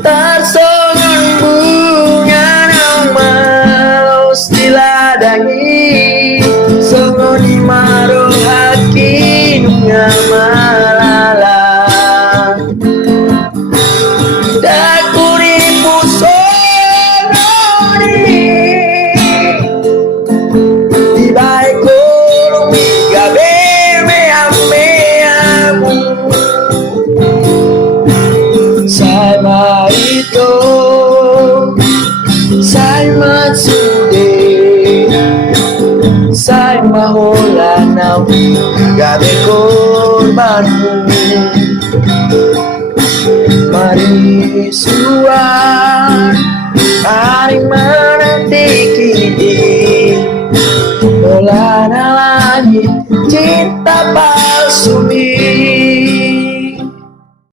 Tarsongon bunga nang malos diladangi, songoni maro haki nunga malala. Dakuri pusononi tibai kolong gabe meamu sai marito sai matsude sai mahola nau gabe korbanmu. Mari suar hari menanti kini melana lagi cinta.